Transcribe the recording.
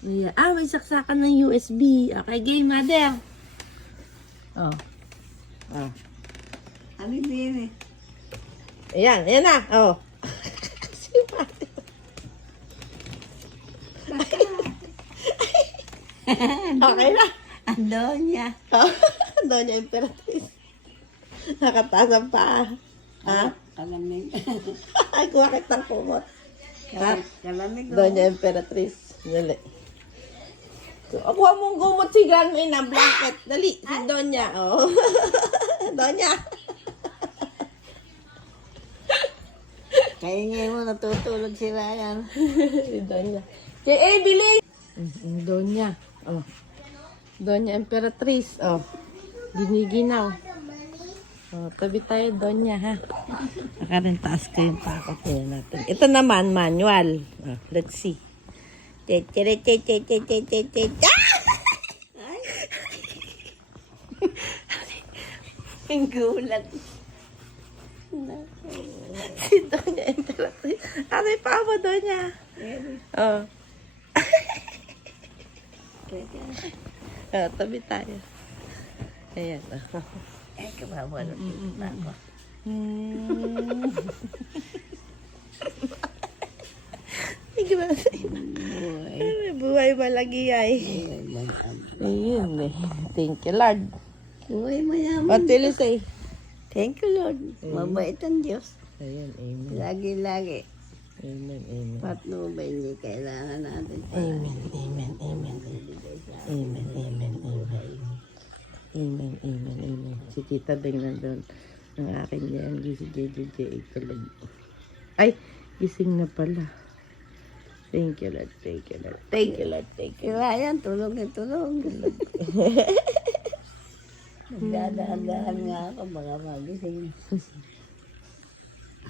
Ayan. Ah, may saksakan ng USB. Okay, game, mother. Oh. Ah. Ano din eh? Ayan, ayan na. Oh. Si mother. Okay na. Andonya. Oh. Doña Imperatriz. Nakataas ang paa. Ha? Kalamig. Ay, kumakit ng kumot. Ha? Kalamig. Doña Imperatriz. Dali. Kuha mong gumot si Grandma ng blanket. Dali, si Doña. Oh. Doña. Kaya ngayon mo natutulog si Ryan. Si Doña. Kaya, biling! Doña. Oh. Doña Imperatriz. Oh. Giniginaw. Oh, tabi tayo, Doña, ha? Nakarin taas ko yung pakot nila natin. Ito naman, manual. Oh, let's see. Ang gulat. Si Doña Imperatriz. Ano yung paa mo, Doña? Oh. Oh, tabi tayo. Ayan. Oh. Ay, kabawa na tita ko. Buhay malagi ay. Ayun eh. Thank you, Lord. Uy, mayaman. What will you say? Thank you, Lord. Mabait ang Diyos. Ayun, amen. Lagi-lagi. Amen, amen. Patnubay niya kailangan natin. Amen, amen, amen. Amen, amen, amen. Amen, amen, amen. Si Tita Beng nandun. Ang akin yan, si JJJ tulog. Ay, gising na pala. Thank you, Lord. Thank you, Lord. Thank you, Lord. Thank Si you. Ryan, tulog na tulog. Nagdadaan-daan nga ako, baka magising.